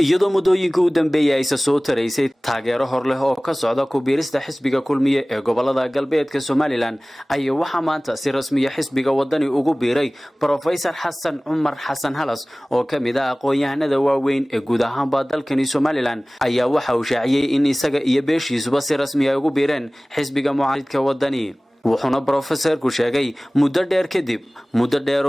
iyadoo muddooyinka u dambeeyay ay soo taraysay taageero hor leh oo ka socda ku biirista xisbiga kulmiye ee gobolada galbeedka Somaliland ayaa waxa maanta si rasmi ah xisbiga wadani ugu biiray Professor Xasan Cumar Xasan Halas oo kamid ah aqoon-yahanada waaweyn ee guud ahaan dalkani Somaliland ayaa waxa uu shaaciyay in isaga iyo beeshiisuba si rasmi ah ugu biireen xisbiga mucaaridka wadani wuxuuna professorku sheegay muddo dheer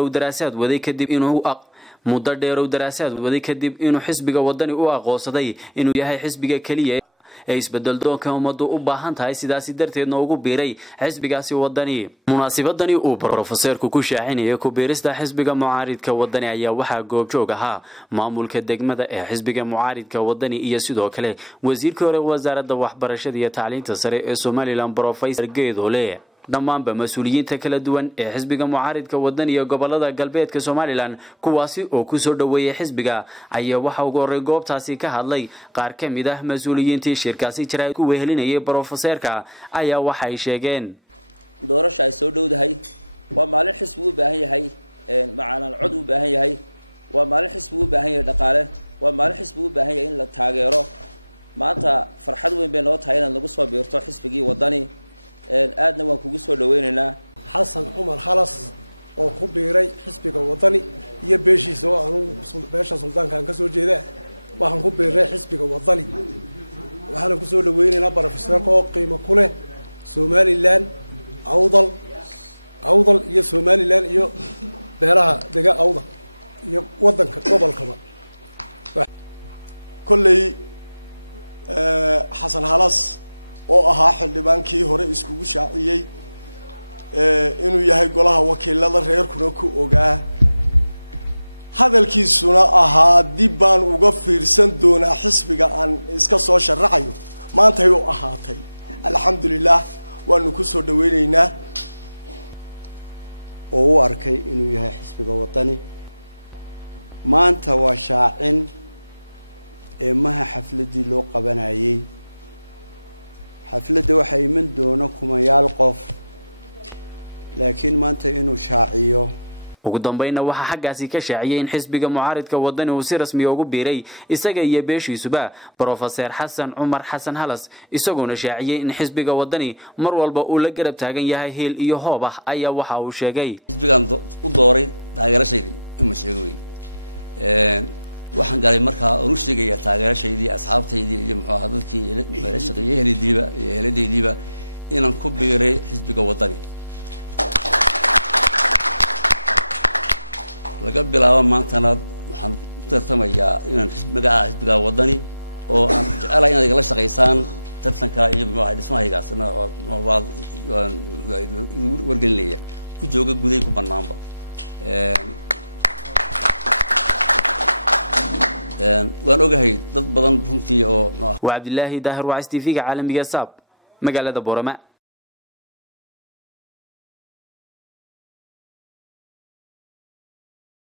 oo daraasad waday kadib inuu xisbiga wadani u aqoonsaday inuu yahay xisbiga kaliya ee isbedel doonka umadu u baahan tahay sidaas darteedna ugu biiray xisbigaasi wadani munaasabadani uu professorku ku shaacinayay ku biirista xisbiga mucaaridka wadani ayaa waxa goobjoog ahaa maamulka degmada ee xisbiga mucaaridka wadani iyo sidoo kale wasiirka hore wasaaradda waxbarashada iyo tacliinta sare ee Somaliland Professor Geedole dhammaanba mas'uuliyiinta kala duwan ee xisbiga mucaaridka wadani iyo gobolada galbeedka Somaliland kuwaasi oo ku soo dhaweeyay xisbiga ayaa waxa ugu horeey goobtaasi ka hadlay qaar ka mid ah mas'uuliyiintii shirkaasi jiray ku wehelinayay professorka ayaa waxay sheegeen doorasho ay soo dhowdahay waa maalin xisbigu u baahan yahay macaan cod u baahan yahay waa maalin xisbigu u baahan yahay dhaqaale waa maalin xisbigu u baahan yahay in la taageero maanta farxad weyn bay noo tahay in lagu soo biirto xisbigii wadani aadna waan kugu soo dhaweynaynaa Xasan Cumar Halas oo ku biiray xisbiga wadani iyo beeshiisa oo aanu beesha suldaanka aan ka soo jeedaa waxaan ku biiray xisbiga wadani waxaan ku soo dhaweynaynaa professorka oo qiimo ku leh Somaliland awdal iyo Somaliland iyo beeraha deega awdal iyo wadanka gobolkaba kullay Xasan Halas oo ahaa xildhibaankii hore iskugu shaaciyay inuu yahay golaha wakiilada reerkuna ku ogaa hadalkiisuna ahaa dib baan uga fiirsan doonaa xisbiga aan iska soo sharaxayo maanta ay u ahaatay alxamdulillah waanu ku soo dhaweynaynaa oo uu arkay inuu yahay xisbiga wadani maanta waa shaacin ee maha xafladii loo qabanayay xafladda waxa iman doona kumayaal qof laakiin maanta inuu shaaciyo ugu dambeynna waxa xaggaasi ka shaaciyay in xisbiga mucaaridka wadani uu si rasmi ah ugu biiray isaga iyo beeshiisuba Professor Xasan Cumar Xasan Halas isaguna shaaciyay in xisbiga wadani mar walba uu la garab taagan yahay heel iyo hoob ah ayaa waxa uu sheegay xisbigan u dooray taageerashadii ima sheegay waxaan galay markaa uu sheegay taageerashadii asxaabtaydii iyo muxuu ahaa dadkii shaqeeyay helidiiba inaan ku biiray xisbiga wadani laga bilaabo maantana waxaan tartamayaa inaan xisbiga wadani oo aan jecelahay inaad la shaqeysaan tartanka iyo muxuu ahaa dhismahaygaasna oo wargelinaya ku jooga guday ku banaanba waan ogahay dad badan runtii oo waa Cabdillaahi Daahir waa TV-ga caalamiga Saab magaalada Boorama